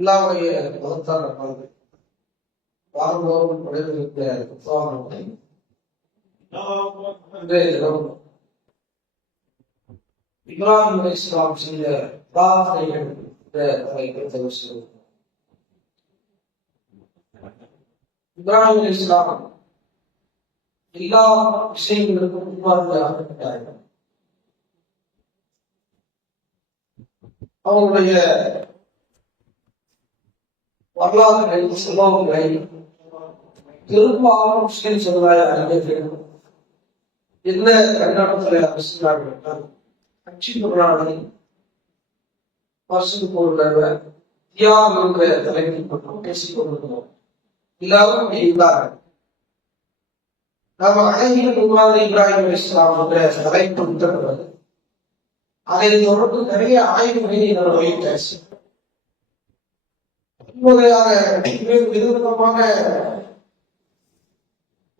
இல்லாமைய மதத்தார் வாரந்தோறும் படைத்திருக்கிற புத்தகங்களை இப்ராஹிம் அலைஹிஸ்ஸலாம் செய்த பிரார்த்தனைகள் இப்ராஹிம் அலைஹிஸ்ஸலாம் எல்லா விஷயங்களுக்கும் முன்மாதிரியாகப்பட்டார்கள். அவங்களுடைய வரலாறுகளை சம்பவங்களை பெரும்பாலும் முஸ்லிம் சமுதாய அறிஞர்கள் என்ன கண்ணோட்டத்தில் அரசியலார்கள் என்றால் கட்சி புராணை வருஷத்துக்கு ஒரு தியாகம் என்ற தலைப்பில் மட்டும் பேசிக் கொண்டிருக்கிறோம். எல்லாரும் இருந்தார்கள். நாம் அழகிய முன்மாதிரி இப்ராஹிம் அலைஹிஸ்ஸலாம் என்ற தலைப்பு விட்டப்படுவது அதை தொடர்ந்து நிறைய ஆய்வுகளை நம்ம வைத்தாச்சு. விதவிதமான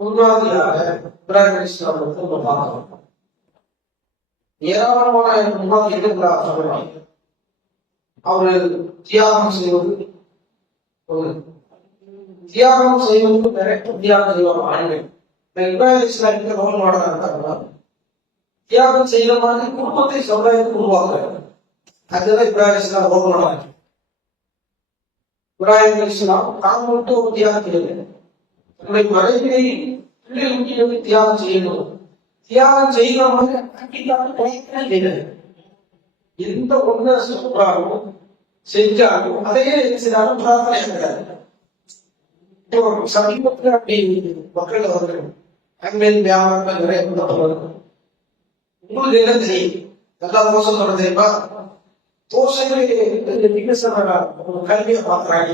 முன்மாதிரியாக இப்ராஹிம் அலைஹிஸ்ஸலாம் நம்ம பார்க்கிறோம். ஏராளமான முன்மாதிரிகள் சொல்லலாம். அவரு தியாகம் செய்வது நிறைய தியாகம் செய்வாங்க ஆண்கள். இப்ராஹிம் அலைஹிஸ்ஸலாம் ரோல் தியாகம் செய்த மாதிரி குடும்பத்தை சமுதாயத்தை உருவாக்குறாங்க. அதுதான் இப்ராஹிம் அலைஹிஸ்ஸலாம் ரோல் மாடல். இப்ராஹிம் அலைஹிஸ்ஸலாம் தான் மட்டும் ஒரு தியாகம் செய்யல. தன்னுடைய மனைவியை பிள்ளைகளுக்கு தியாகம் செய்யணும். தியாகம் செய்கிற மாதிரி எந்த ஒண்ணு சொல்றாலும் செஞ்சாலும் அதையே செய்தாலும் பிரார்த்தனை இருக்கிறார். சமீபத்தில் அப்படி மக்கள் அவர்கள் அன்பின் வியாபாரங்கள் நிறைய உங்களுக்கு என்ன தெரியும்? நல்லா தோசை சொல்ல தெரியுமா? தோசைகளே கல்வியை பார்க்கிறாங்க.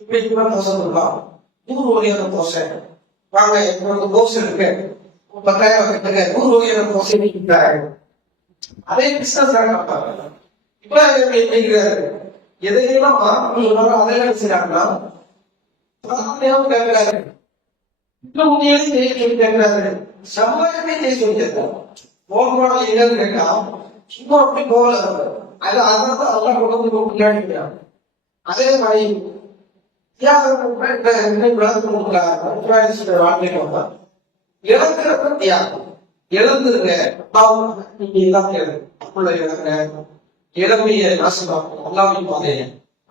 இப்படி தோசை சொல்லலாம். 100 வகையான தோசை வாங்க, எனக்கு தோசை இருக்கு 10,000 கட்டுங்க, 100 வகையான தோசை நீக்கிறாங்க. அதே பிசினஸ் பார்ப்பாங்க. இப்ப எதையெல்லாம் அதெல்லாம் செய்யறாங்கன்னா கேட்கிறாரு. கேட்கிறாரு. சமுதாயமே செய்ய சொல்லியிருக்கோம். போகமான என்னன்னு கேட்டா சும்மா அப்படி போகல. அது அதான் அதெல்லாம் கொண்டு வந்து விளையாடிக்கிறாங்க. அதே மாதிரி தியாகம் இழக்கிறப்ப தியாகம் எழுந்துருங்க. இளமைய நாசமாக்கும் அல்லாவின் பாதைய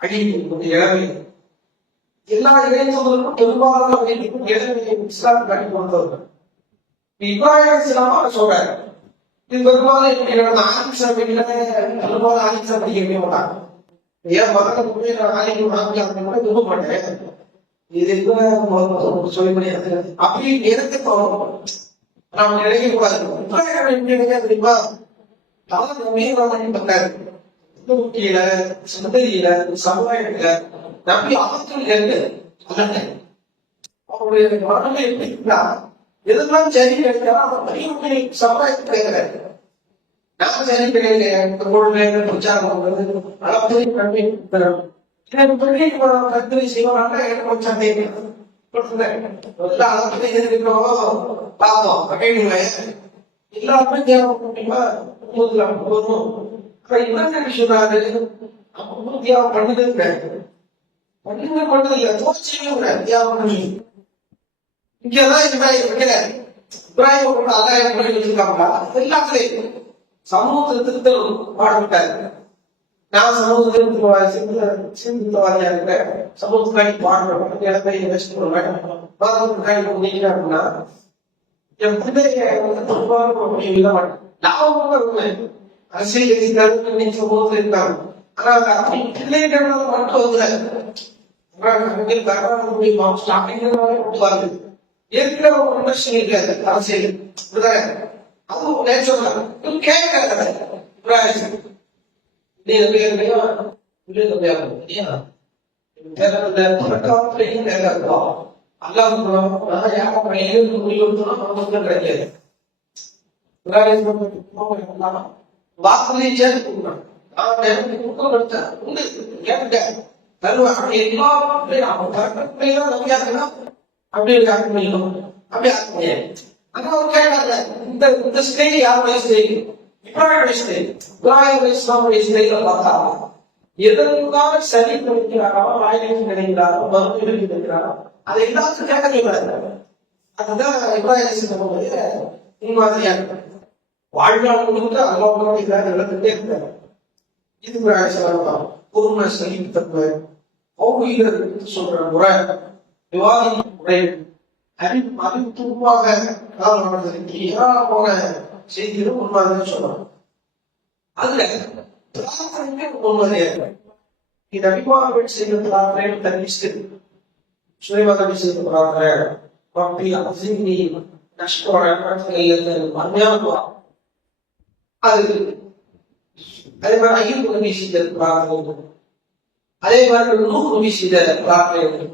அழிவு இளமை எல்லா இளைஞர்களுக்கும் பெரும்பாலான இளமையை இஸ்லாம் கட்டி கொண்டவர்கள். இப்ராஹிம் அலைஹிஸ்ஸலாம் சொல்றாரு. இது பெரும்பாலும் ஆங்கிலம் பெரும்பாலும் ஆங்கிலம் படிக்க மாட்டாங்க. ஏன் மகனை ஆங்கிலம் விரும்ப மாட்டேன். இது சொல்ல முடியாது. அப்படி எனக்கு தோணும். நாம் நினைக்க கூடாது. தெரியுமா? சந்ததியில சமுதாயத்துல நம்பி ஆற்றல் இருக்கு. அவருடைய மனமே எப்படின்னா எதெல்லாம் சரி கிடைக்கிறார் சமுதாயத்துக்கு கிடைக்கிறாரு. நான் சரி கிடையாது கட்டுரை செய்வாங்க. எனக்கு கொஞ்சம் பார்த்தோம் எல்லாருமே தியாகம் பண்ணது பண்ணதில்லை. தோற்சியும் தியாகம் பண்ணி இங்கதான் இப்ராஹிம் அல்லாஹ் பண்ணி வச்சிருக்காங்களா? எல்லாத்துலயும் சமூகத்திற்கு பாடுபட்டாரு. நான் சமூகத்திற்குவாதியா இருக்கிறேன். சமூகத்துக்காக பாடுறேன். இடத்தை இன்வெஸ்ட் பண்ணுவேன். அப்படின்னா என் பிள்ளைய அரசியல் சமூகத்தில் இருக்காங்க. ஆனா பிள்ளைகள் மட்டும் ஏற்கிற ஒரு இண்டஸ்ட்ரி இருக்காது அரசியல். அதுவும் நேச்சுரல் கேட்க கிடைக்காது. வாக்குறுதி சேர்த்து அப்படி இந்த ஸ்டேஜ் யாருடைய ஸ்டேஜ்? இப்ராஹிம் ஸ்டேஜ். இப்ராஹிம் இஸ்லாமுடைய ஸ்டேஜ்ல பார்த்தா எதற்காக சரி கிடைக்கிறாரோ வாயிலையும் கிடைக்கிறாரோ மருந்து கிடைக்கிறாரோ அதை எல்லாத்துக்கும் கேட்க தேவையில்லை. அதுதான் இப்ராஹிம் முன்மாதிரியா இருக்கு. வாழ்நாள் முழுக்க அல்லாஹ்வோட இல்லாத நடந்துட்டே இருக்காரு. இது இப்ராஹிம் பொறுமை சகிப்புத்தன்மை பௌர்ணீகர் சொல்ற முறை விவாதம் முறை அறிவுபூர்வமாக ஏராளமான செய்திகளும் முன்மாதிரி சொல்லலாம். அதுல இந்த அபிமானங்கள் செய்த பிரார்த்தனைகள் தன்னிச்சு சுயவாதம் செய்த பிரார்த்தனை ரப்பி அஸினி நஷ்குர நிஅமத்திக அருமையான அது அதே மாதிரி ஐயூப் நபி செய்த பிரார்த்தனை, அதே மாதிரி நூஹ் நபி செய்த பிரார்த்தனை,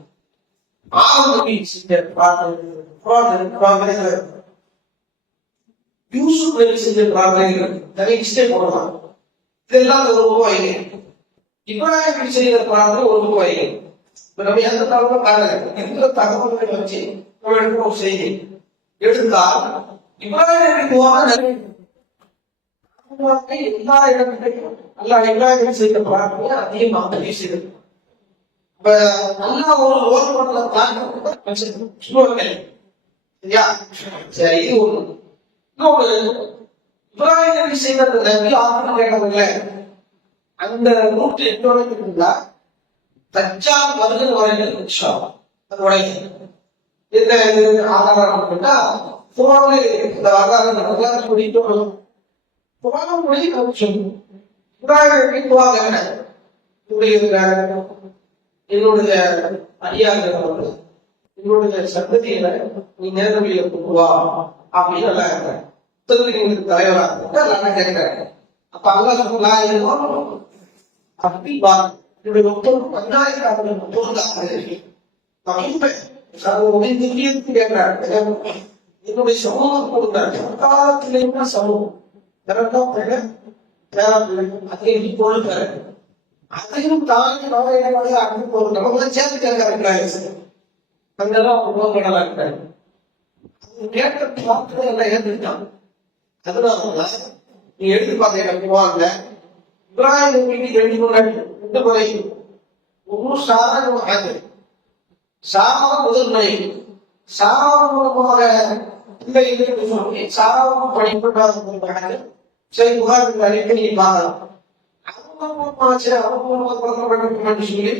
ஆதம் நபி செய்த பிரார்த்தனை, யூசுப் நபி செஞ்ச பிரார்த்தனைகள் நிறைய மிஸ்டேக் போடலாம். இதெல்லாம் ஒரு ரூபாய். இப்ராஹிம் செய்த பிரார்த்தனை ஒரு ரூபாய். நம்ம எந்த தகவலும் காணல. எந்த தகவல்களை வச்சு நம்ம எடுக்கிறோம் செய்தி எடுத்தால் இப்ராஹிம் எல்லா இடத்துலையும் அல்லா இப்ராஹிம் செய்த பிரார்த்தனை அதிகமாக பேசுகிறது. இப்ப நல்லா ஒரு ரோல் பண்ணல சரியா? சரி, இது ஒண்ணு. இன்னொரு இப்ராஹிம் செய்த நபி ஆரம்பம் கேட்டவங்கள அந்த ரூட் என்னோட இருந்தா தஜ்ஜால் வருகிற வரையில் அது உடைய இந்த ஆதாரம் கேட்டா குர்ஆன்ல இந்த ஆதாரம் சொல்லிட்டு குர்ஆன் மொழி சொல்லுங்க. இப்ராஹிம் துஆ என்ன? என்னுடைய அடியார்கள் என்னுடைய சந்ததியில நீ நேரடியில கொண்டு வா அப்படின்னு நல்லா இருக்கிறேன். தலைவரா கேட்கிறேன். அப்ப அல்லா சொல்லலாம் அப்படி என்னுடைய 30,000 கேட்கிறார். என்னுடைய சமூகம் கொடுத்தாரு. எல்லாத்திலையுமே சமூகம் அதையும் பொருள்காரு அதையும் தாண்டி அன்பு பொருள் நமக்கு சேர்த்து கேட்கிறாரு. அங்கெல்லாம் உருவங்கடலா இருக்காரு. கேட்ட பார்த்து எல்லாம் ஏற்றுட்டான். அதனால நீ எடுத்து பார்த்தீங்க இப்ராஹிம் ரெண்டு முறை ஒரு சாராக சாரா முதல் முறை சாரா மூலமாக இல்லை சாராவும் படிப்பட்டாங்க. சரி புகார் அறிக்கை பார்க்கலாம். அவங்க சொல்லி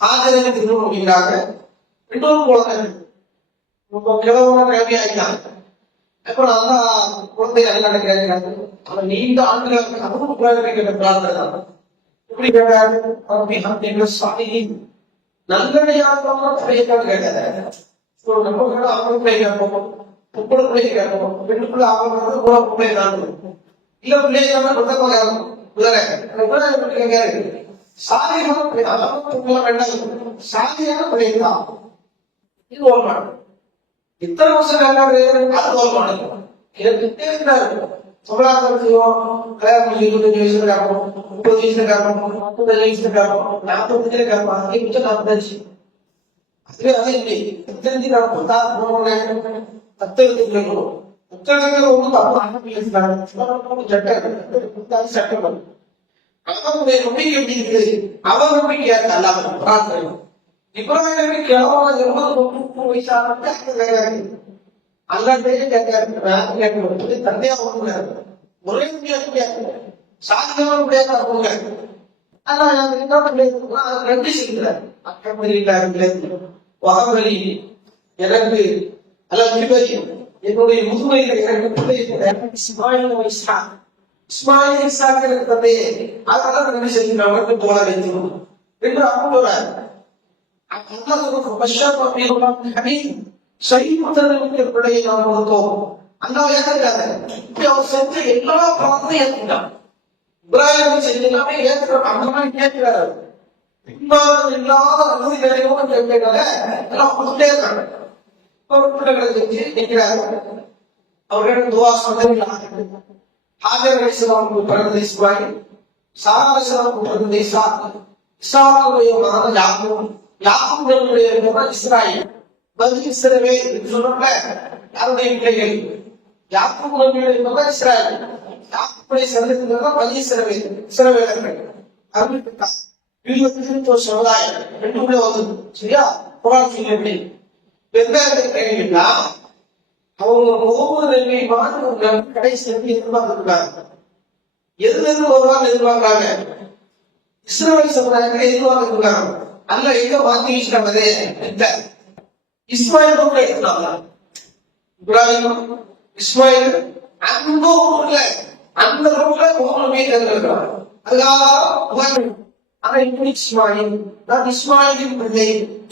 ஆதரவு திரும்ப இன்னொரு குழந்தை கிழவன கல்வி ஆகிட்டாங்க. அப்புறம் அதான் குழந்தை அல்லாட கேட்கிறாங்க. அவன் நீண்ட ஆண்டுகளுக்கு அவரும் கேட்ட பிரார்த்தனை எப்படி கேட்டாரு? சாமி நல்லடியாக கேட்டாரு. நம்ம அவங்க பிள்ளை கேட்போம், உப்பட பிள்ளை கேட்போம், பெண்ணுக்குள்ள அவங்க பிள்ளை தான் இல்ல பிள்ளைங்க சாதியான வேண்டாம். சாதியான பிள்ளைதான் இது ஒரு மாட்டோம். இத்தனை வருஷம் அது ஒரு மாட்டோம். கேட்டுட்டே இருந்தாரு. பொருளாதாரத்தையும் கல்யாணம் 25 வயசுல கேட்போம், 30 வயசுல கேட்போம், 30 வயசுல கேட்போம், 40 வயசுல கேட்போம். அதே மிச்சம் 45. அதுவே அதே இல்லை. தெரிஞ்சு நான் 10 எடுத்துக்கணும். சட்டம் அவனுடைய நம்பிக்கை எப்படி இருக்குது? அவர் நம்பிக்கையா அல்லாம இப்ராஹிம் தந்தையா ஒரே சாதிக்க ரெண்டு செய்கிறார். எனக்கு என்னுடைய முதுமையில இஸ்மாயில் இஸ்லாமிய தந்தையே அதெல்லாம் என்ன செய்கிறாங்க போல வைக்கணும் என்று அவங்க பிள்ளையை நாம் கொடுத்தோம். அந்த அவர் செஞ்ச எல்லா பிரார்த்தனையும் ஏற்றுட்டான். இப்ராஹிம் செஞ்ச எல்லாமே ஏற்றுக்கிறோம். அந்த மாதிரி கேட்கிறாரு. இல்லாத அனுமதி நிறைவோம் கேட்கிறாங்க. எல்லாம் கொடுத்துட்டே இருக்காங்க. பிள்ளைகளை செஞ்சு நிற்கிறாரு. அவர்களிடம் துவா சொன்னது ஹாஜர் அலைஹிஸ்ஸலாம் பிறந்த இஸ்மாயில், சாரா அலைஹிஸ்ஸலாம் பிறந்த இஸ்ஹாக், இஸ்ஹாக்குடைய மகன் யாக்கூப், யாக்கூபுடைய மகன் இஸ்ராயில். பனி இஸ்ரவேல் சொன்னப்ப யாருடைய பிள்ளைகள்? யாக்கூப் நபியுடைய மகன் இஸ்ராயில். யாக்கூபுடைய சந்ததியினர் பனி இஸ்ரவேல், இஸ்ரவேலர்கள். அறிவித்தார். கிறிஸ்துவ சமுதாயம் ரெண்டுக்குள்ளே வந்து சரியா குரான் சொல்லி வெவ்வேறு கேள்வின்னா அவங்க ஒவ்வொரு நன்மை மாற்று கடைசி எதிர்பார்த்துருக்காங்க. எதுல இருந்து வருவாங்க எதிர்பார்க்கிறாங்க. இஸ்ரவேல் சமுதாயத்தை எதிர்பார்த்துருக்காங்க. அல்ல எங்க மாத்தி வச்சுட்டாங்க இல்ல இஸ்மாயில் கூட எடுத்தாங்க. இப்ராஹிம் இஸ்மாயில் அந்த ஊர்ல அந்த ரூட்ல ஒவ்வொருமே தேர்ந்தெடுக்கிறாங்க. அதுக்காக ஆனா இப்படி இஸ்மாயில் நான் இஸ்மாயிலின் பிள்ளை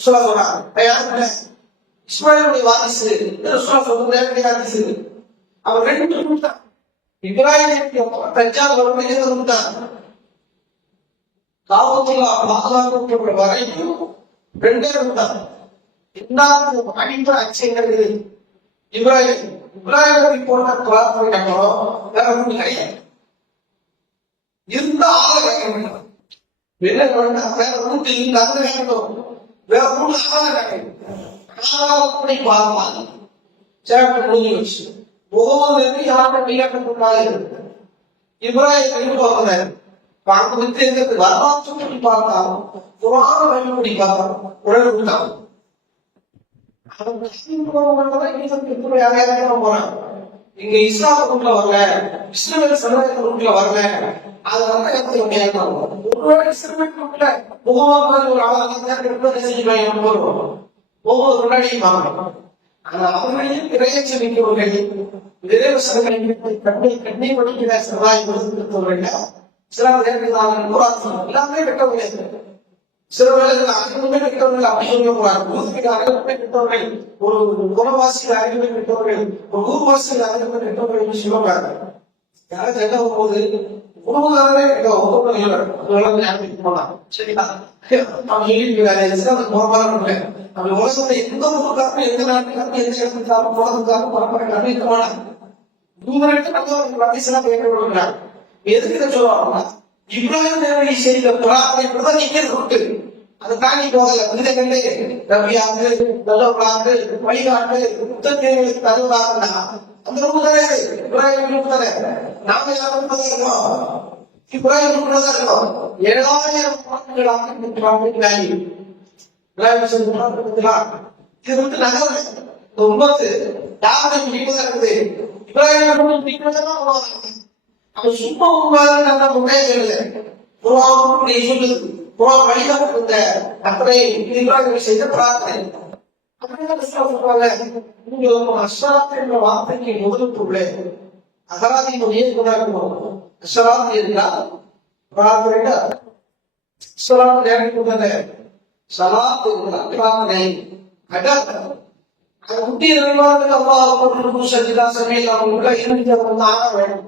சொல்ல சொல்றாங்க. இஸ்மாயிலுடைய வாரிசு வாரிசு அவர் ரெண்டு ரூட் தான். இப்ராஹிம் தஞ்சாவூர் வரும்போது ரூட் தான். காவத்துல்லா பாதுகாப்பு வரைக்கும் ரெண்டே ரூட் தான். இரண்டாவது அடிப்படை அச்சைங்கிறது இப்ராஹிம் போன்ற பிரார்த்தனைகளோ வேற ஒன்றும் கிடையாது. இருந்த ஆள வேண்டாம் வேற ரூட்டு இருந்தாங்க வேண்டும் வேற ரூட் ஆளை பார்ப்பாங்க. சேப்டர் முடிஞ்சு வச்சு ஒவ்வொரு யாரும் கையாட்டுக்குள்ளாக இப்ராஹிம் கைப்பாங்க பார்த்து வரலாற்று படி பார்த்தாலும் புராண வழிபடி பார்த்தாலும் உடனே விட்டாங்க. இங்க இஸ்லாம் ரூட்ல வரல, இஸ்ரவேல் சமுதாயத்து ரூட்ல வரல, அது ஒருவேளை இஸ்ரவேல் ரூட்ல முகமது ஒரு ஆளாக செஞ்சுப்பாங்க ஒவ்வொரு முன்னாடியும் வாங்கணும். ஆனா அவர்களையும் இறையச்சமிக்கவர்கள் விரைவசங்களை கண்ணை படிக்கிற சமுதாயம் இருந்தவர்கள் சில எல்லாமே கெட்டவர்கள். சில வேளைகள் அனைவருமே கெட்டவர்கள் அப்படி சொல்லக்கூடாது. அனைவருமே கெட்டவர்கள், ஒரு குணவாசிகள் அனைவருமே கெட்டவர்கள், ஒரு ஊர்வாசிகள் அனைவருமே கெட்டவர்கள் என்று சொல்லக்கூடாது. யாரும் கேட்கும் போது உணவுதாரே போனான் சரிங்களா அப்படி உலகத்தை எந்த ஊருக்காரும் எந்த நாட்டுக்காரும் எந்த இடத்துக்காரும் உலகத்துக்காரும் பரம்பரைக்காரும் இருக்க மாட்டாங்க. பேசப்படுகிறார். எதுக்கு இதை சொல்லுவாங்கன்னா இப்ராஹிம் நபி செய்த பிரார்த்தனை இப்படிதான் நீங்க ரூட்டு அதை தாண்டி போகல. இந்த கண்டு ரபியாக்கு நல்ல பிரார்த்து வழிகாட்டு புத்தகங்களுக்கு தருவாங்கன்னா அந்த ரூபு தானே இப்ராஹிம் ரூபு தானே. நாம யாரும் இருக்கோம் இப்ராஹிம் ரூபுல தான் இருக்கோம். 7000 ஆண்டுகளாக இது வந்து நகரம் ரொம்ப யாரும் இருக்குது. இப்ராஹிம் அவன் சும்மா உண்மையாக முன்னே சொல்லுது புறாவுடைய சொல்லுது புறா வழிகாட்டு இருந்த அத்தனை இப்ராஹிம் செய்த பிரார்த்தனை. அஸ்ஸலாத் என்ற வார்த்தைக்கு முதலுக்குள்ளே அகராதியினுடைய குணம் அஸ்ஸலாத் என்றால் பிரார்த்தனை. அஸ்ஸலாத் நேரடி சலாத்து பிரார்த்தனை அது குட்டி நிர்வாகத்துக்கு அல்லாஹ் சஜிதா சமையல் அவங்களுக்குள்ள இருந்து ஆக வேண்டும்.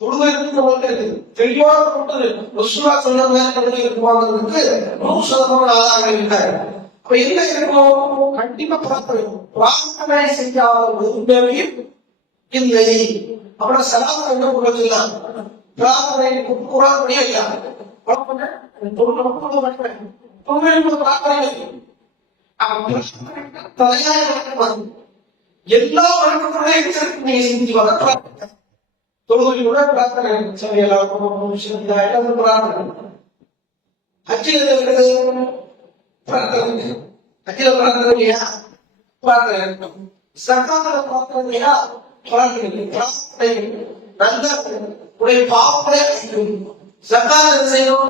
தொழுகைக்கு தெளிவாக கொடுத்தது ரசூலா சொன்ன மாதிரி இருக்குமாங்கிறதுக்கு 100% ஆதாரம் இருக்காரு. அப்ப என்ன இருக்கும் கண்டிப்பா பிரார்த்தனை செய்யாத ஒருவரையும் இல்லை. அப்புறம் சலாத்து என்ன கொடுக்கலாம் பிரார்த்தனை குரான் இல்ல எல்லா வழக்கங்களையும் நீங்க செஞ்சு வர தொழுகை கூட பிரார்த்தனை சரி எல்லாருக்கும் எல்லாரும் பிரார்த்தனை. அச்சில பிரார்த்தனை அச்சில பிரார்த்தனை இல்லையா பிரார்த்தனை இருக்கும். சர்க்கார பிரார்த்தனை இல்லையா பிரார்த்தனை பிரார்த்தனை நல்ல உடைய பாவத்தை சர்க்கார செய்யும்.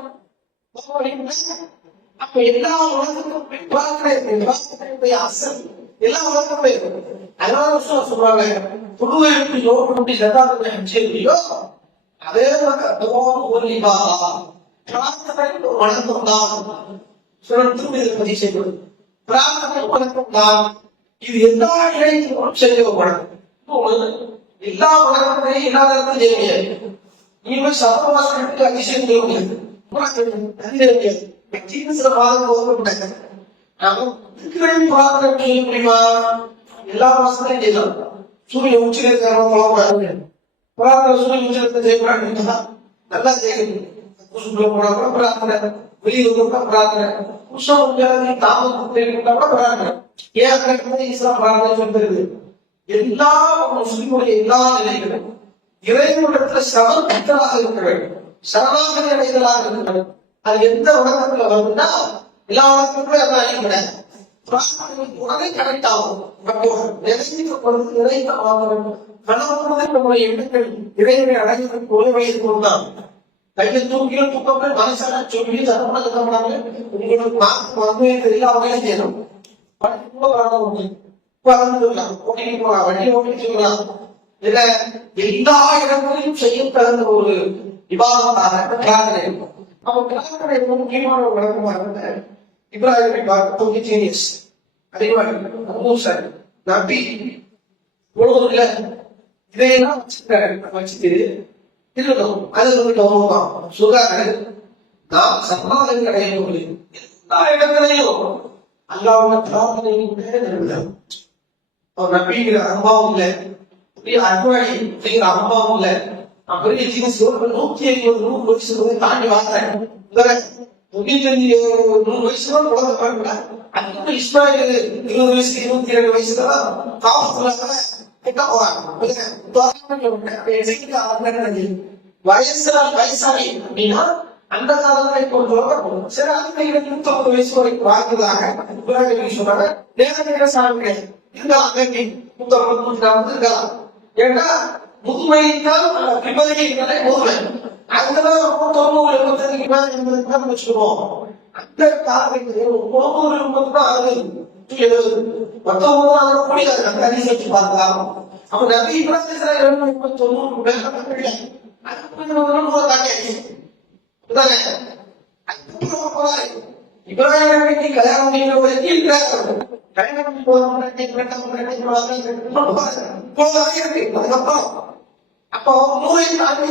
அப்ப எல்லா உலகத்துக்கும் பிரார்த்தனை அசல் எல்லா உலகத்துக்கும் அதனால சொல்றாங்க புதுவைக்கு யோகி செய்யோ அதே வணக்கம் தான் திருப்பதி செய்வது பிரார்த்தனை வணக்கம் தான். இது எல்லா இடையும் செய்யப்படும். எல்லா வணக்கத்தையும் எல்லா நேரத்திலும் செய்ய முடியாது. நீங்க சர்வவாசனுக்கு அதிசயம் செய்ய முடியாது. சில மாதம் போகக்கூடாது. பிரார்த்தனை செய்ய முடியுமா? எல்லா மாசத்துலையும் செய்யலாம். சூரியன் உச்சில இருக்கிறவங்க பிரார்த்தனை சூரியன் உச்சத்தை செய்யக்கூடாது. நல்லா செய்யணும். பிரார்த்தனை வெளியில் கூட பிரார்த்தனை புருஷன் தாமதம் கூட பிரார்த்தனை. ஏன் இஸ்லாம் பிரார்த்தனை சொல்றது எல்லா முஸ்லிமுடைய எல்லா நிலைகளும் இறைவனிடத்துல சமர்ப்பித்தலாக இருக்க வேண்டும். சரணாகதி அடைதலாக இருக்க வேண்டும். அது எந்த உலகத்துல வருதுன்னா எல்லா உலகத்துக்குமே அதான் அழிக்கூடாது. உடனே கனெக்ட் ஆகும். நிறைந்த நம்முடைய எண்ணங்கள் இறைவனை அடைவதற்கு உதவியது கொண்டுதான். கையில் தூக்கியும் தூக்கம் மனசான சொல்லி தரப்படாங்க. உங்களுக்கு மார்க் வந்து எல்லா வகையிலும் செய்யணும். ஓட்டிட்டு போகலாம், வண்டி ஓட்டிட்டு சொல்லலாம். இதுல எல்லா இடங்களிலும் செய்ய தகுந்த ஒரு விவாதமாக பிரார்த்தனை இருக்கும். அவன் பிரார்த்தனை முக்கியமான ஒரு விளக்கமாக இப்ராஹிமை பார்த்து ஜீனியஸ் அதிகமாக நம்பி உலகத்துல இதையெல்லாம் வச்சுட்டு இருக்கணும். அது ஒரு சுகாதார நாம் சமாதானம் கிடையாது. எல்லா இடங்களையும் அல்லாவுடைய பிரார்த்தனை நம்பிங்கிற அனுபவம் இல்லை, அன்பாடி அப்படிங்கிற அனுபவம் இல்லை. நான் பெரிய ஜீனியஸ் 150 வயசு தாண்டி வாழ்றேன். 95 வயசுல குழந்தை பிறகுல அதுக்கு இஸ்மாயில் 20 வயசு 22 வயசுதான் வயசாகி அப்படின்னா அந்த காலத்தை கொண்டு சரி அந்த 29 வயசு வரைக்கும் வாழ்ந்ததாக சொன்னாங்க. நேர சாமி இருக்கலாம், 30 இருக்கலாம். ஏன்னா முதுமைதான் விபதினாலே முதுமை. அங்கதான் 90 வச்சுருவோம். அந்த காலத்தில் 90 தான் ஆகுது. 19 முடியாது. அந்த அதிசயிச்சு பார்க்கலாம். அப்ப நிறைய இப்ராஹிம் கல்யாணம் அப்போ 120 தாண்டி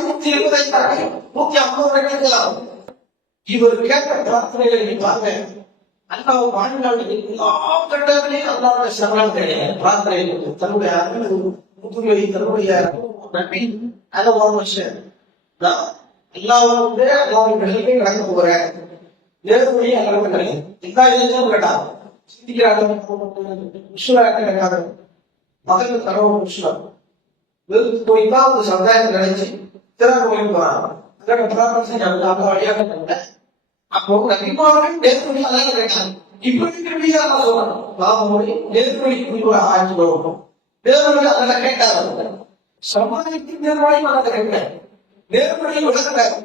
150 இவர் கேட்ட பிரார்த்தனைகளை நீ பாருங்க. அல்லாஹ் வாழ்நாளில் எல்லா கட்டங்களையும் அல்லாஹ் சரணாகி பிரார்த்தனை தன்னுடைய முதுமை தன்னுடைய நம்பி அதை எல்லாரும் வந்து அல்லாஹ்வின் கடந்து போறேன். நேர்வழியை கடமை எல்லா இதுவும் கேட்டான். சிந்திக்கிறாங்க மகன் கடவுள் முஸ்லாம் வெறுத்து போய்தான் ஒரு சமுதாயத்தை நினைச்சு திறன் கோயில் போறாங்க. வழியாக அப்போ நபிமார்கள் நேர்வழி அதான் கேட்டாங்க. இப்படி நேர்வழி குறிப்பாக ஆட்சி வரும். நேர்வழி அதெல்லாம் கேட்டாங்க. சமுதாயத்தின் நேர்வழியும் அதை கேட்கிறார். நேர்வழி விளக்குறாரு.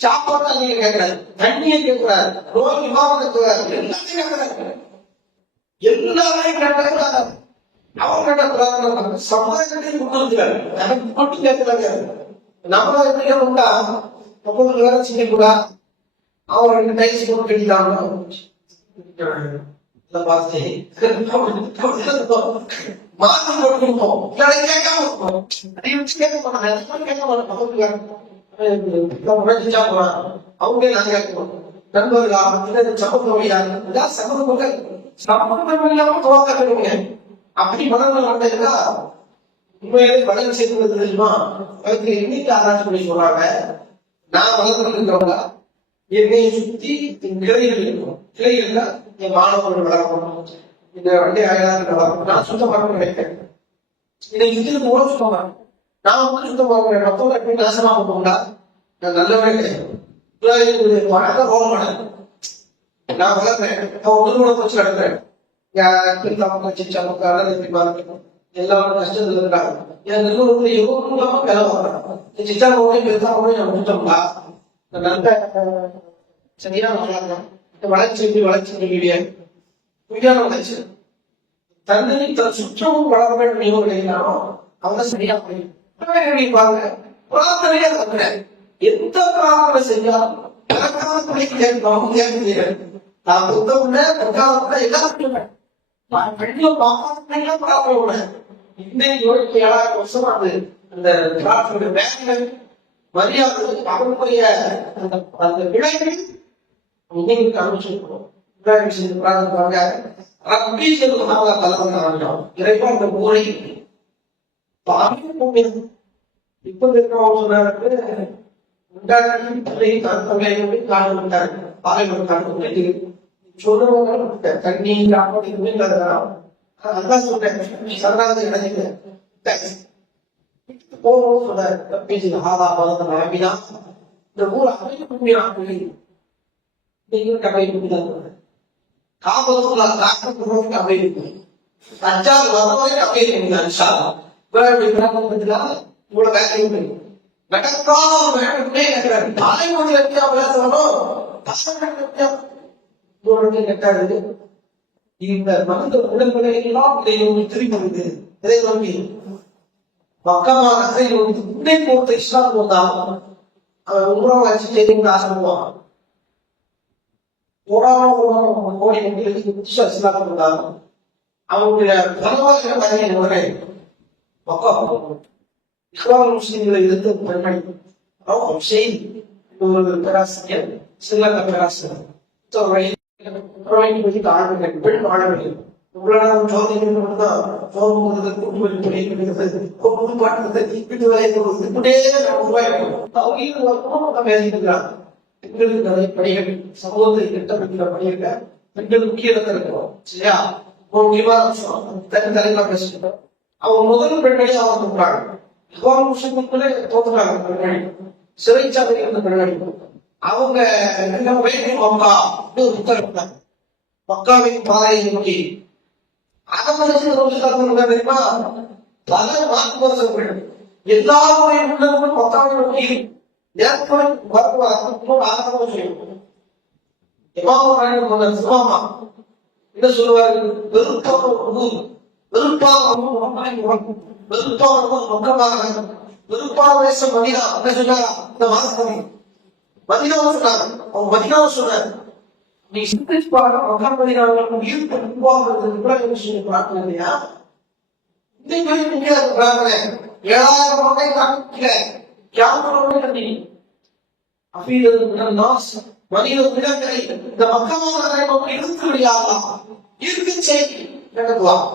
சாப்பாடு அங்கே கேட்கிறாரு, தண்ணியை கேட்கிறாரு, நோய் விமானம் கேட்கிறாரு, எல்லாத்தையும் கேட்கிறாரு. எல்லாரையும் கேட்கிறாரு. அவங்க சமுதாயத்தையும் கொண்டு வந்துட்டாரு. எனக்கு மட்டும் கேட்கிறாங்க. நம்மள எப்படி உண்டா 90 வேலை செய்யக்கூடா அவன் 2 டைல்ஸ் கூட கட்டிட்டாங்க. மாதம் கொடுக்கணும் கேட்க மாட்டாங்க. அவங்க நாங்க கேட்கணும். நண்பர்களா சமூக சமூகம் துவக்கப்படுங்க. அப்படி மனநல வந்ததுன்னா உண்மையிலே வளர்ச்சி செய்வது தெரியுமா? அதுக்கு எண்ணிக்கை ஆராய்ச்சி பண்ணி சொல்றாங்க. நான் வளர்ந்துருக்கிறவங்க என்னையை சுத்தி கிளைகள் இருக்கும். கிளைகள்ல என் மாணவர்கள் வளர்க்கணும், இந்த வண்டி ஆயிரம் வளர்க்கணும். நான் சுத்தமாக நினைக்கிறேன். இதை சுத்தி கூட சுத்தமாக நான் வந்து சுத்தமாக மொத்தம் எப்படி நாசமா போட்டோம்டா நான் நல்லவே கிடையாது. போக மாட்டேன். நான் வளர்றேன். ஒன்று வச்சு நடக்கிறேன். எல்லாரும் கஷ்டத்துல இருக்காங்க. என் நிறுவனத்துல எவ்வளவு இல்லாம வேலை வாங்குறாங்க. சிச்சாவோட கொடுத்தோம்னா நல்ல சரியா வளர்க்கணும். வளர்ச்சி வளர்ச்சி விஞ்ஞான வளர்ச்சி தன்னை தன் சுற்றமும் வளர வேண்டும் நினைவுகளையும் அவங்க சரியா பாருங்க. பிரார்த்தனையா தவிர எந்த பிரார்த்தனை செஞ்சாலும் நான் புத்தகம்ல தற்காலத்துல எல்லாத்தையும் இன்னைக்கு 7,000 வருஷம் அது அந்த வேலை மரியாதை அவனுடைய அந்த விளைவை இன்னைக்கு காமிச்சிருக்கணும். பிரார்த்தனை ரப்பி செல்வதாக பலவந்தம் இறைவா அந்த ஊரை இப்ப இருக்கிறவங்களுக்கு சொல்லுவாங்க தண்ணி அதான் சொல்றேன். சரணாகதி கிடைச்சிருக்கேன் போகணும் சொல்ல இந்த ஊர் அமைப்பு கபை காபத்துல்லா காக்கப்படுறதுக்கு கபை இருக்கு தஞ்சாவூர் வரவரை கபை இருக்கு அன்ஷா இவ்வளவு வேலையும் நடக்காம தாய்மொழி வச்சா பேசணும் பசங்க கட்டாது இந்த மனித உடல்களை எல்லாம் திரும்பி இதை நம்பி மக்கமாக முன்னே போட்ட இஸ்லாம் போதா அவன் உருவம் வச்சு தெரிந்து ஆசைப்படுவான் கோடி இஸ்லாம் போதாங்க அவங்களுடைய பரவாயில்ல பயணி மக்கள் இஸ்லாம் முஸ்லிம்களை எதிர்த்து பெண்மணி செய்தி ஒரு பேராசிரியர் சிலர் பேராசிரியர் பெண் ஆழவர்கள் உங்களால் சோதனை பெண்களுக்கு நிறைய பணிகள் சமூகத்தை திட்டமிட்ட பணியிருக்க பெண்கள் முக்கியத்தை இருக்கிறோம் சரியா தலைவா பேசிட்டோம் அவங்க முதல் பெண்மணி அவங்க தோன்றாங்க தோத்துறாங்க பெண்மணி சிறைச்சாலை இருந்த பெண்மணி அவங்க மக்காவின் பாதையை நோக்கி தெரியுமா பல மாற்று எல்லா முறையும் உள்ளவங்களும் மக்காவை நோக்கி என்ன சொல்லுவார்கள் வெறுப்பாவேசம் மதினா என்ன சொன்னாரா இந்த மாசம் மதினாவை சொன்னார் அவங்க மதினாவை சொன்னார் நீ சிந்திப்பாக மக்கள் மதினாவுக்கு ஈர்ப்பு பார்க்கணும் இல்லையா இன்னைக்கு 7000 வகை காமிக்கல கண்டி மனித விடங்களை இந்த மக்கள் இருந்து விடாதா இருக்கு செய்தி நடக்கலாம்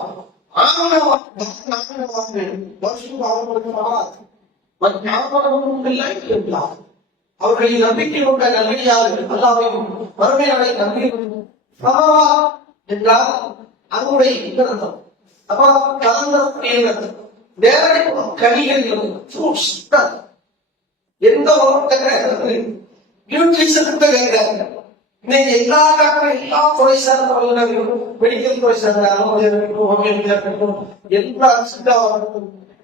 அவர்களின் நம்பிக்கை கொண்ட நன்மையாளர்கள் அல்லாவையும் வறுமையாளை நம்பி என்றால் அவருடைய இறந்தம் கலந்த நேரடி கனிகள் எந்த இன்னைக்கு எல்லா எல்லா துறை சார்ந்த மெடிக்கல் துறை சார்ந்த எல்லா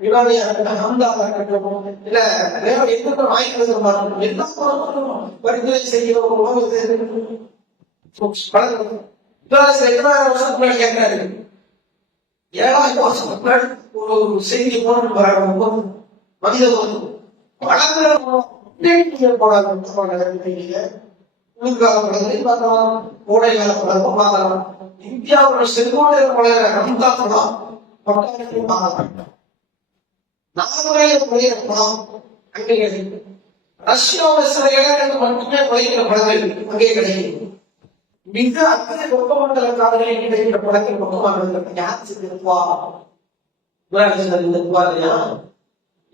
விமானியா இருக்கட்டும் அகமதாக இருக்கட்டும் இல்ல வேற எந்த வாய்ப்பு எல்லா பரிந்துரை செய்கிறோம் கேட்கிறாரு 7000 வருஷத்துக்கு முன்னாடி ஒரு செய்தி போட்டு மனித கோடை கால பழக்கம் பார்க்கலாம் இந்தியாவோட செங்கோடை ரஷ்யாவோட சில இடங்களுக்கு மட்டுமே விளைகிற பழங்கள் அங்கே கிடைக்கும் மிக அத்தனை வெப்பமண்டல காலங்களில் கிடைக்கிற பழங்கள் பக்கமாக யார் செஞ்சிருப்பா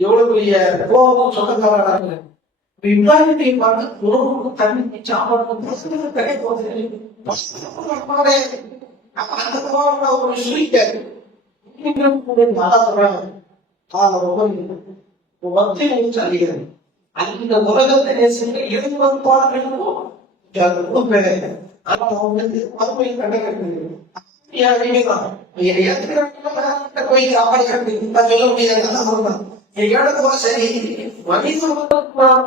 எவ்வளவு பெரிய கோபம் சொந்தக்காரராக விவாதத்தை பார்த்து உணவுக்கு தண்ணி சாப்பாடு கடை போகிறது அந்த கோபம் ஒரு சுழிக்காது அந்த உலகத்தை நேசிக்க 20 பாடங்களுக்கும் மறுபடியும் போய் சாப்பாடு சொல்ல முடியாது சரி மனித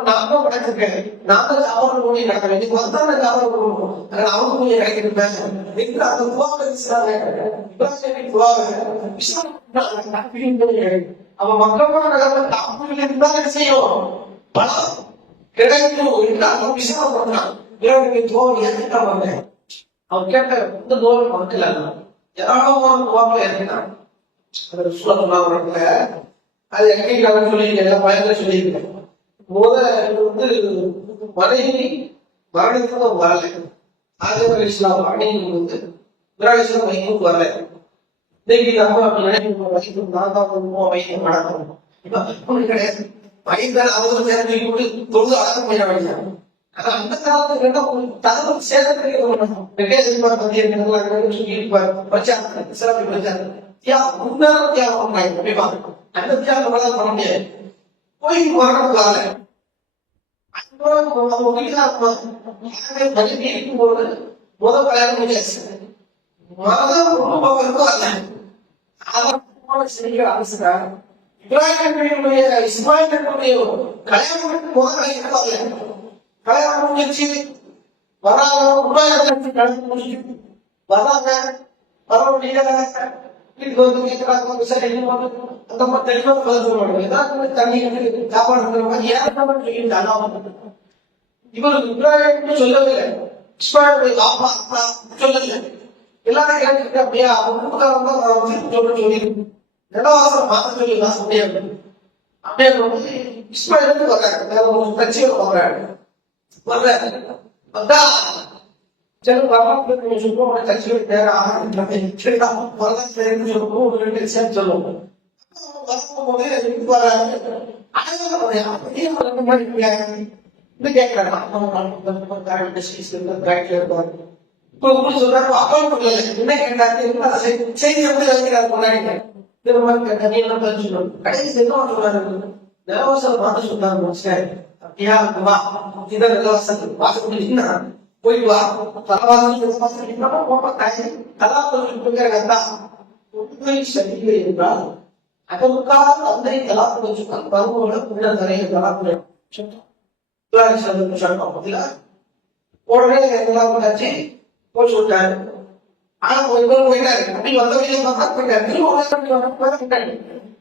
நாம நடக்கிறேன் நாம அவர்கள் மொழி நடக்கிறேன் இன்னைக்கு வந்தான அவங்க மொழி கிடைக்கிறேன் அவன் மக்கள் இருந்தாலும் செய்யும் பணம் கிடைக்கும் என்றாலும் விசாரம் பண்ணான் அவன் கேட்ட இந்த தோல் மக்கள் ஏராளமான துவாக்களை இறங்கினான் அது எல்லாம் சொல்லி எல்லாம் பயங்கர சொல்லியிருக்கேன் மனைவி மரணித்ததும் வரல ஆஜர் இஸ்லாம் அணிக்கு இஸ்லாம் வைக்கும் வரல இன்னைக்கு நம்ம நினைக்கும் நான் தான் வைக்கும் நடக்கணும் கிடையாது வைத்தால் அவங்க சேர்ந்து போட்டு தொழுது அடக்கம் பண்ண வேண்டியது அந்த காலத்துல தகவல் சேதத்தை சிறப்பு படிச்சாங்க தியாகம் அந்த தியாகம் பண்ண முடியாது போய் வரணும் இருக்கும்போது முதல் கல்யாணம் முடியாச்சு மதம் குடும்பம் இருக்கோ அல்ல செய்கிற அரசுதான் இஸ்மாயில் கல்யாணம் முதல் கல்யாணம் முடிச்சு வராங்க கல்யாணம் முடிச்சு வராங்க வர வீட்டுக்கு வந்து கேட்கறாங்க சரி அந்த மாதிரி தெளிவாக பதில் சொல்லுவாங்க ஏதாவது தண்ணி சாப்பாடு ஏன் இவருக்கு இப்ராஹிம் சொல்லவே இல்லை இஸ்மாயிலுடைய பாப்பா சொல்லல எல்லாரும் கேட்டு அப்படியே அவங்க குடும்பக்காரங்க தான் சொல்லி நிலவாசம் மாத்த சொல்லி நான் முடியாது அப்படியே இஸ்மாயிலுக்கு வர்றாங்க கட்சியோட வர்றாங்க வந்தா சரி வரலாற்று சொல்லுவோம் கட்சியோட நேரம் வரலாற்று சொல்லுவோம் ஒரு 2 விஷயம் சொல்லுவோம் வரும்போது போயிட்டு வா சரியில்லை என்றால் அதற்காக தந்தை தலாக்கு வச்சுக்கான் பருவங்களை உள்ள நிறைய தலாக்கு உடனே எல்லாம் காட்சி போய் சொல்லிட்டாரு ஆனா இவரும் போயிட்டாரு அப்படி வந்த வழியில போயிட்டாரு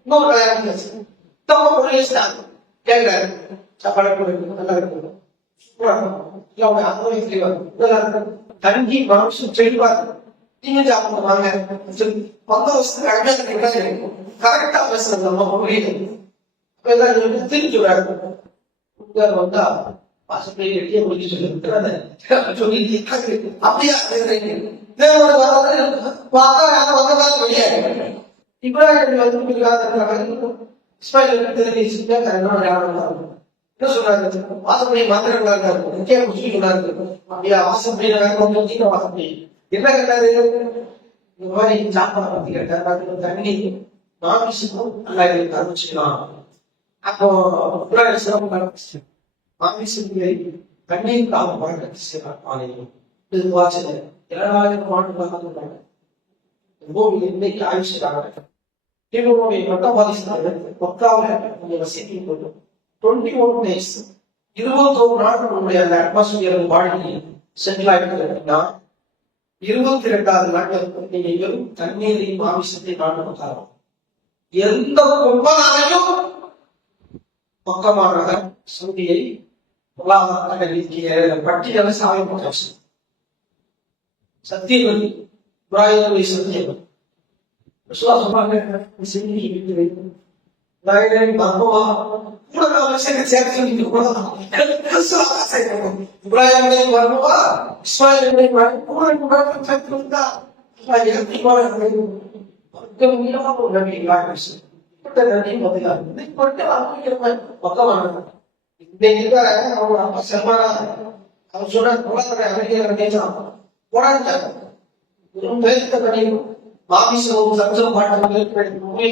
இன்னொரு கல்யாணம் தம்ம பொருள் கேட்கிறாரு சாப்பாடு நல்லா இருக்கும் தங்கி மாம்சம் செய்வார் நீங்க சாப்பிட்டு வாங்க 10 வருஷத்துக்கு அழகா கரெக்டா பேசுறது நம்ம மொழியில தெரிஞ்சுறாரு வந்தா வாசப்படி எட்டிய முடிச்சு சொல்லி அப்படியா பார்த்தா யாரும் வந்ததாக வெளியாது இப்ராஹிம் என்ன சொன்னாரு வாசப்படி மாத்திரங்களா இருக்காரு முக்கிய குச்சி சொன்னாரு அப்படியா வாசப்படி வாசப்படி என்ன கேட்டாரு இந்த மாதிரி சாப்பாடு பத்தி கேட்டாரு தண்ணி மாமிசமும் நல்லா ஆரம்பிச்சுக்கலாம் அப்போ மாமிசங்களை தண்ணீர் காலமாக இது வாசல் 2000 ஆண்டுகளாக பூமி இன்னைக்கு ஆயுஷாக இவருடைய பட்டவாதிசினார்கள் பக்காவில் வசிக்கும் போது 21 days 21 நாட்கள் நம்முடைய அந்த அட்மாஸ்பியர் வாழ்க்கை செட்டில் ஆயிட்டு அப்படின்னா 22வது நாட்கள் நீங்க வெறும் தண்ணீரையும் மாமிசத்தை காணப்பட்டாலும் எந்த கொம்பனாலையும் பக்கமாக சந்தியை பொருளாதார பட்டியலை சாயப்பட்ட சத்தியவதி இப்ராஹிம் சத்தியவதி மாமிசமும் சப்ஜம் பாட்டு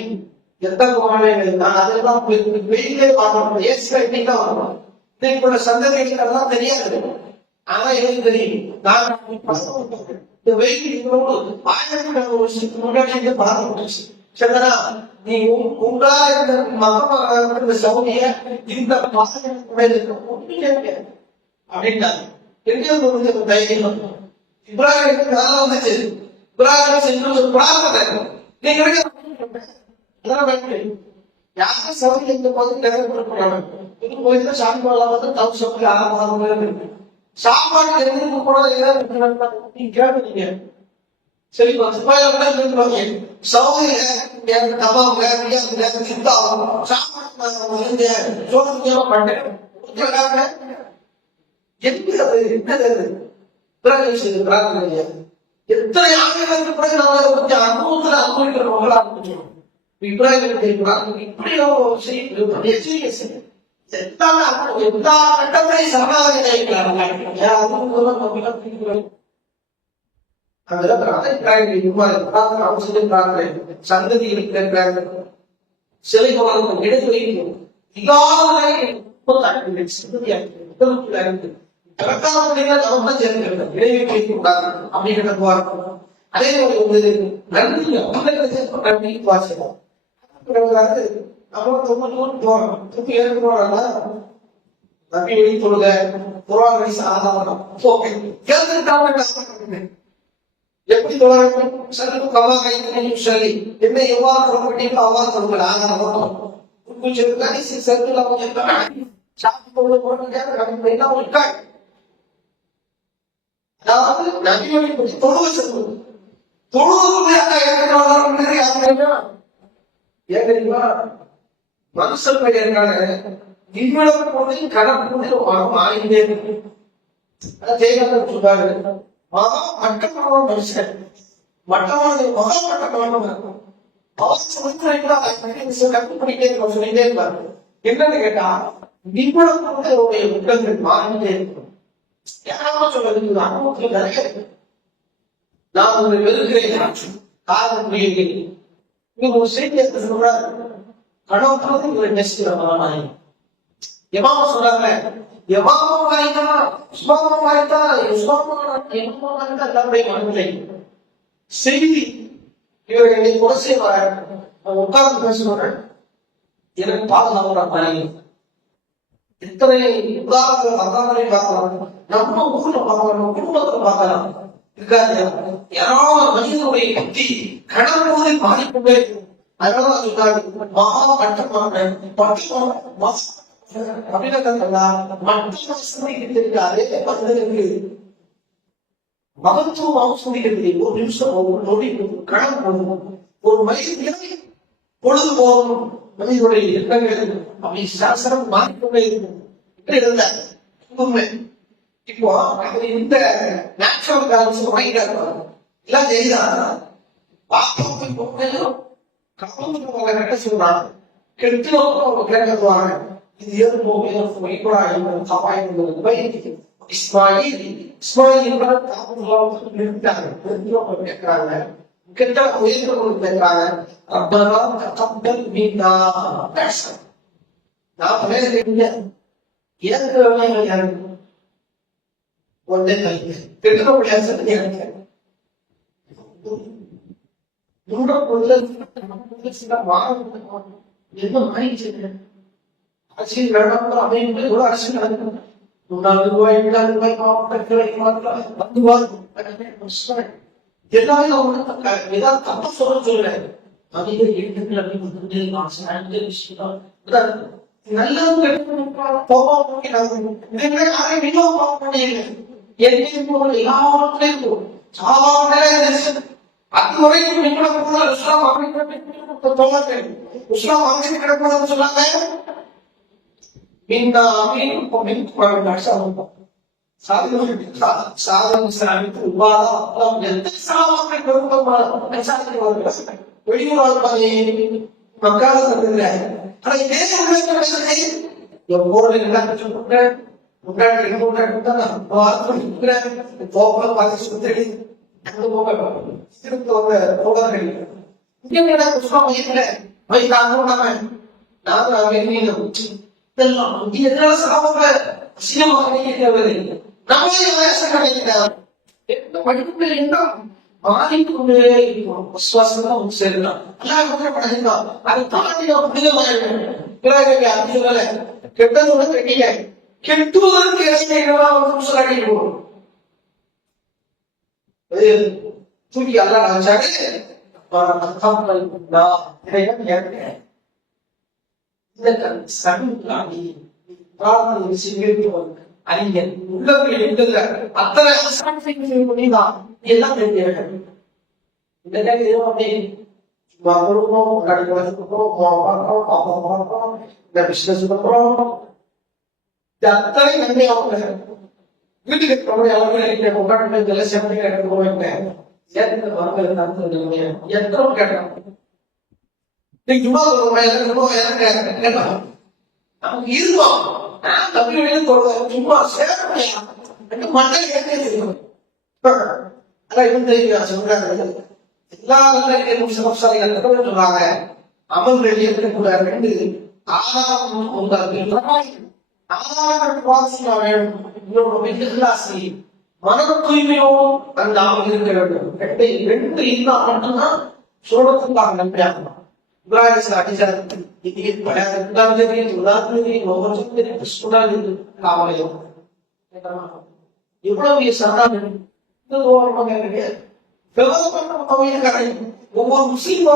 எந்த குமாரங்கள் நான் அதெல்லாம் வெயிலே வாங்கணும் ஏசிதான் வாங்கணும் இன்னைக்கு சந்ததிகளுக்கெல்லாம் தெரியாது ஆனா எனக்கு தெரியும் நான் இந்த வெயில் 1000 வருஷத்துக்கு முன்னாடி பார்த்து சந்தனா நீ உங்களா இந்த சௌதிய இந்த அப்படின்ட்டாங்க எங்க தைரியம் இப்ராஹிம் வந்துச்சு இப்ராஹிம் செஞ்சு பிரார்த்தனை நீங்க யாரும் சவுதி இந்த போது போயிட்டு சாப்பாடு வந்து தவு சொல்லி ஆரம்பம் சாப்பாடு எதிர்ப்பு கூட நீங்க கேட்பீங்க சரி சவுதியில தபாவுல சாப்பாடு பண்ணேன் எத்தனை ஆண்டுகளுக்கு பிறகு நம்ம கொஞ்சம் அனுபவத்துல அனுபவிக்கிறவங்களா இருந்துச்சோம் இப்ராஹிம் இப்படி எல்லா கட்டத்தையும் சந்ததி சிலை இடைவெளி அதே ஒரு நன்றி நன்றி வாசிப்போம். அப்புறம் ரொம்ப தூரம் போறோம், திருப்பி ஏற்க போறாங்க. நபி வழி தொழுக குர்ஆன் சாதாரணம் எப்படி தொழ வேண்டும்? சல்லு கமா ரைத்துமூனி உஸல்லி, என்ன எவ்வாறு தொழப்பட்டீங்களோ அவ்வாறு தொழுங்கள். கொஞ்சம் கடைசி சர்க்கிள் கொஞ்சம் சாப்பிட்டு தொழுக போறாங்க எல்லாம் இருக்காது. அதாவது நபி வழி பற்றி தொழுக சொல்லுவது தொழுவது ஏன் தெரியுமா? மனுஷன் பெயர்கான இவ்வளவு போது கடற்போது ஆகிட்டே இருக்கு. ஜெயகாந்தன் சொல்றாரு, மகா மட்டமான மனுஷன், மட்டமான மகா மட்டமான அவர் கற்றுப்படிட்டே இருக்க சொல்லிட்டே இருப்பாரு. என்னன்னு கேட்டா இவ்வளவு போது அவருடைய புத்தகங்கள் மாறிட்டே இருக்கும். யாராவது சொல்றது அனுபவத்தில் நிறைய இருக்கு. நான் உங்களை வெறுக்கிறேன், காரணம் புரியுகிறேன். நீங்க ஒரு செய்தி சொல்றாரு, கடவுள் உங்களை நேசிக்கிறவங்க எமாம சொல்றாங்க, எமாமம் வாய்த்தா சுபாமம் வாய்த்தா எமாமம் வாய்த்தா எல்லாருடைய மனநிலை செய்தி. இவர் என்னை கொலை செய்வார், உட்கார்ந்து பேசுவார்கள், எனக்கு பாதுகாப்பு. எத்தனை உதாரணங்கள் வரலாற்றை பார்க்கலாம், நம்ம ஊர்ல பார்க்கலாம், நம்ம குடும்பத்துல பார்க்கலாம். இருக்காது யாராவது மனிதனுடைய புத்தி கடவுளை பாதிக்கவே. அதனால சொல்றாரு, மகா கட்டமான மகத்துவம் சொல்லிக்கிறது. ஒரு நிமிஷம் ஒரு நொடி கடல் ஒரு மனிதனை பொழுது போகும் மனிதனுடைய எண்ணங்கள் அப்படி சாசனம் மாறிக்கொண்டே இருக்கும் இருந்தார் உண்மை. இப்போ இந்த நேச்சுரல் பேலன்ஸ் வாங்கிட்டாரு எல்லாம் செய்தான் கட்ட சொல்றான் கெட்டு கேட்கறாங்க. இது ஏற்போம் இஸ்மாயில் இஸ்மாயில் கேட்கிறாங்க, கெட்ட உயர்ந்து கேட்கிறாங்க. நான் பேசுறீங்க ஏன் ஒன்றே கெட்ட முடியாது. அரசியல் நடந்த அமைப்பு அரசியல் நடக்கும். 3,000 ரூபாய் 4,000 ரூபாய் மாவட்டங்களை எல்லாமே ஏதாவது தப்பு சொல்ல சொல்லல. நல்லது அதுவரைக்கும் இஸ்லாம் அமைதி கிடக்கூடாதுன்னு சொன்னாங்க. தூக்கி அல்ல அறிஞர் உள்ளவர்கள் அத்தனை எல்லாம் தெரிஞ்சவர்கள். அத்தனை நன்மை அவங்க வீட்டுக்கு எத்தனை கேட்டாங்க. நமக்கு இருந்தோம் தமிழ் சும்மா சொல்றாங்க. அமல் கூட 2 ஆதாரம் மன தூய்மையோடு அந்த நாம் இருக்க வேண்டும். ரெண்டு இருந்தால் மட்டும்தான் சோழத்துக்காக நன்மையாகணும். இப்ராஹிம் அடிச்சாரத்தில் எவ்வளவு சாதாரண ஒவ்வொரு முஸ்லீம்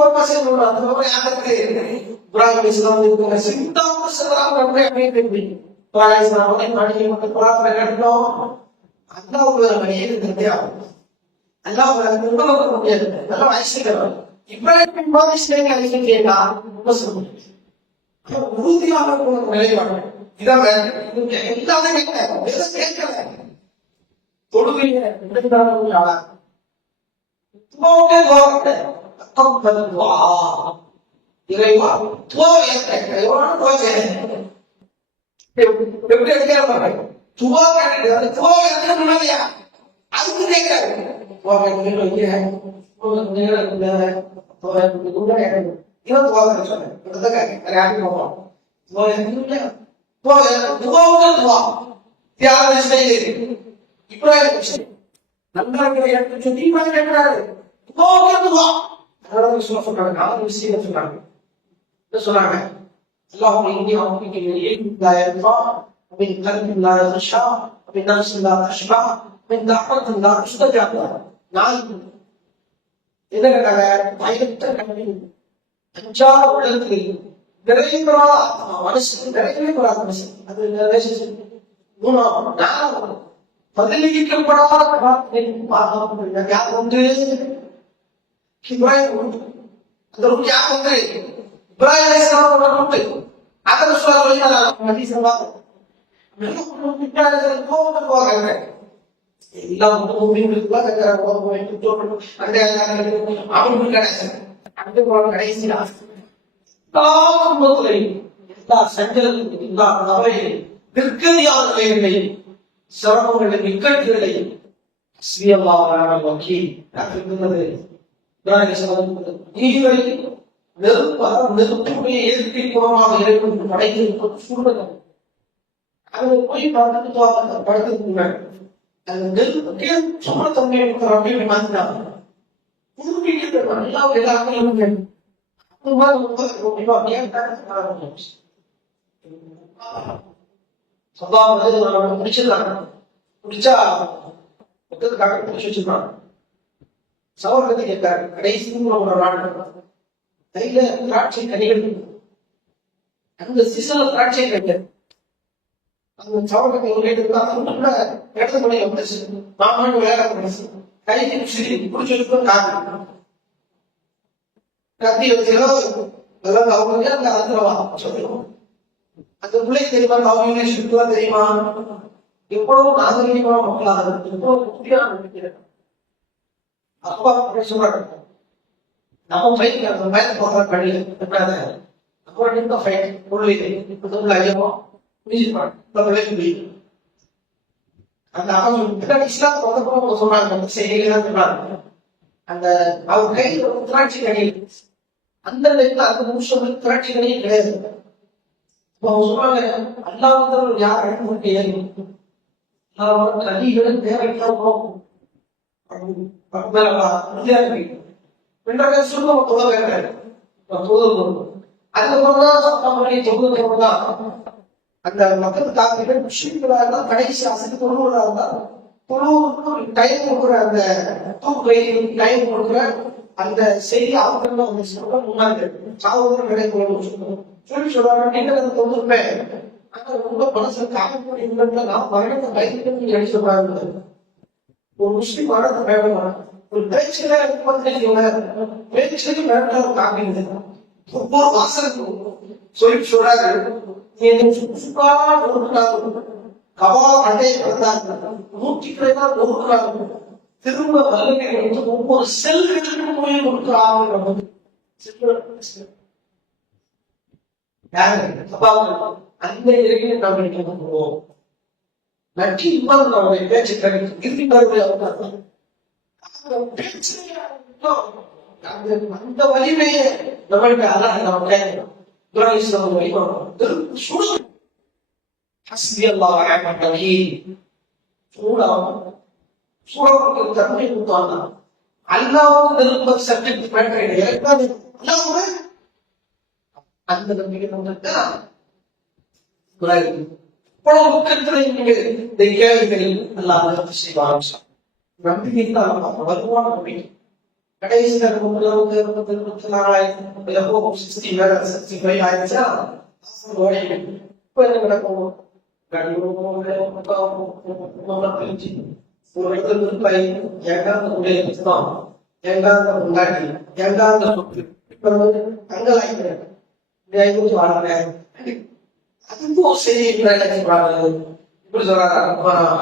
உறுதியான நிலைப்பாடு இதான் எல்லாமே கேட்கல தொழுகைய இறைவா எப்படி எடுக்கிறாங்க துவா கேட்டு துவா முன்னாடியா அதுக்கு கேட்காரு சொன்னாங்க اللهم إني أعوذ بك من علم لا ينفع ومن قلب لا يخشع ومن نفس لا تشبع ومن دعوة لا تستجاب நான் என்ன கேட்டாங்க பயத்த கண்ணில் அஞ்சாத உள்ளத்தில் நிறைவேறா மனசு நிறைவேறாத மனசு அது மூணாம் நான் பதிலளிக்கப்படாத யார் ஒன்று இப்ராஹிம் அந்த ஒரு யார் ஒன்று இப்ராஹிம் அலைஹிஸ்ஸலாம் உண்டு அதன் சொல்ல போகிறாங்க எல்லாம் சிரமங்களை இக்கட்டுகளை நெருப்புடைய இயற்கை குணமாக இருக்கும் படைத்து சூழ்நிலை அதை போய் படுத்துக்கு முன்னாடி அந்த நெருப்புக்கே சமத்தன்மை அப்படின்னு மாத்தினாங்க பிடிச்சிருந்தாங்க பிடிச்சா பிடிச்சு வச்சிருக்காங்க சவர்கத்தை கேட்டாரு கடைசி ஒரு நாடு கையில திராட்சை கனிகள் அந்த சிசல திராட்சை கனிகள் அந்த சவர்கத்தை ஒரு இடத்து மணி வந்துச்சு மாமான்னு விளையாட கைக்கு பிடிச்சிருக்கும் கத்தி வச்சுலோ அவங்க அந்த அந்தரவா சொல்லுவோம் அந்த பிள்ளை தெரியுமா அவங்க சுற்றுலா தெரியுமா எவ்வளவு நாகரீகமான மக்களாக எவ்வளவு அப்பா சொல்றாங்க நம்ம ஃபைட் அந்த மேல போகிற பள்ளியில் நம்ம ஃபைட் பொருள் ஐயோ அந்த அவங்க இஸ்லாம் சொன்னாங்க செய்யலாம் அந்த அவர் கையில் ஒரு திராட்சை கடையில் அந்த லைஃப்ல அந்த நிமிஷம் திராட்சை கடையே கிடையாது சொல்றாங்க அல்லாஹ் யார் அனுமதி அதிகளும் தேவைக்காக சொல்லுவோம் தொலை வேண்டாம் அதுக்கப்புறம் அந்த மக்கள் தாக்கிகள் முஸ்லிம்களாக கடைசி அசைத்து தொழுவதாக தொழுவுக்கு டைம் கொடுக்குற அந்த தூக்கை டைம் கொடுக்குற அந்த செய்தி அவங்க முன்னாடி சாவதற்கு கிடைக்கும் சொல்லி சொல்றாங்க நீங்கள் அதை தொழுப்பேன் ஆனா ரொம்ப மனசு காக்கக்கூடிய நான் மரணத்தை பயந்து அடிச்சிருப்பாங்க ஒரு முஸ்லிம் மரணத்தை பயணம் ஒரு பேச்சுல பேச்சுக்கு மிரட்டாலும் காப்பீங்க ஒவ்வொரு வாசலுக்கும் சொல்லி சொல்றாரு கவா அண்டை திரும்ப வல்லமை ஒவ்வொரு செல்களுக்கும் போய் கொடுக்கிறாங்க அந்த இறைவனை நாம் போவோம் நட்டி நம்முடைய பேச்சு கிடைக்கும் அந்த வலிமையை நம்மளுக்கு அல்லாஹ் நாம் ஹஸ்பி அல்லாஹ் வ நிஅமல் வகீல். சூடாவுக்கு தன்மை கொடுத்தாங்க. அல்லாஹ்வுக்கு விருப்ப சப்ஜெக்ட் மேட்டர் எனக்கு அல்லாஹ்வுக்கு அந்த நம்பிக்கை வந்துட்டா இந்த கேள்விகளில் அல்லாஹ் செய்வார். நம்பிக்கை தான் வருவான நம்பிக்கை. கடைசி நேரத்தில் 64,000 ஆயிடுச்சா இப்ப என்ன நடக்கும்? ஒரு இடத்துல இருப்பாய் எங்காந்த உடைய புத்தகம், எங்காந்த முன்னாடி, எங்காந்த சொத்து, இப்ப அங்கலாய்க்கிறேன் வாழ்றேன். அதுவும் சரி இப்படி சொல்றாங்க.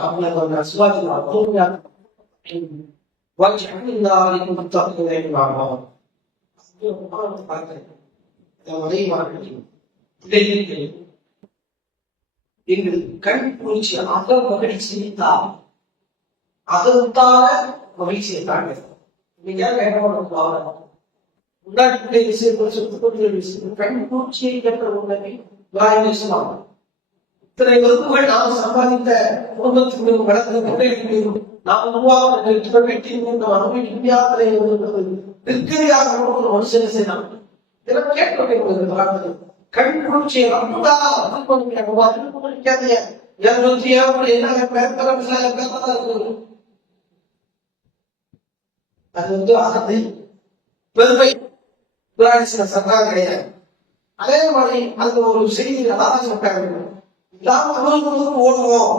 அவங்க சிவாஜி எங்களுக்கு கண் குளிர்ச்சி அக மகிழ்ச்சியை தான், அகத்தான மகிழ்ச்சியை தாங்க. நீங்க முன்னாடி விஷயம் கண் குளிர்ச்சியை கேட்ட உடனே வாய்ப்பாகும். இத்தனை வகுப்புகள் நாம் சம்பாதித்த குடும்பத்திற்கு வளர்த்து நாம் உருவாக இந்தியாவிலே திருக்கதியாக ஒரு மனுஷன் செய்யலாம். இதெல்லாம் கேட்க கண் குளிர்ச்சியை அது அகத்தை பெருமை சர்க்கார் கிடையாது. அதே மாதிரி அது ஒரு செய்தி அதான் சொல்றாங்க. ஓடுவோம்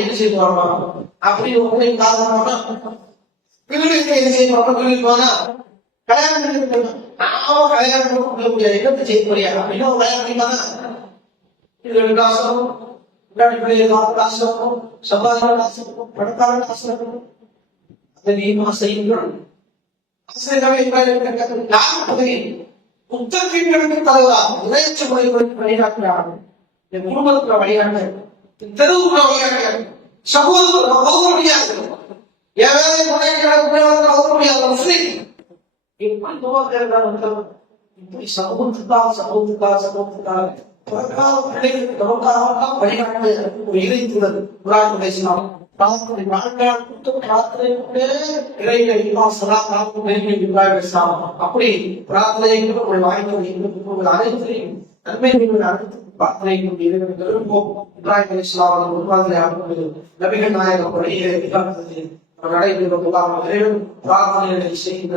என்ன செய்வாங்க அப்படி வீடு என்ன செய்வாங்க வீட்டுக்கு போனா கல்யாணம் கல்யாணம் முடியாது என்ன செய்ய முடியாது அப்படின்னா கல்யாணம் பண்ணிப்பாங்க. இது காசம் காசம் சம்பாதிக்கிற காசம் பணக்கார காசம் அதை செய்யுங்கள். புத்தகங்களுக்கு தலைவரா இறைச்சி முறைகளுக்கு வழிகாட்டுகிறார்கள். என் குடும்பத்துக்கு வழிகாட்டு, தெருவுக்குள்ள வழிகாட்டு, சகோதர முடியாது இப்படி சமூகத்துக்காக சமூகத்துக்காக சமூகத்துக்காக அப்படி பிரார்த்தனை வாய்ப்பு அனைத்தையும் நன்மை நபிகள் நாயகம் பிரார்த்தனை செய்கின்ற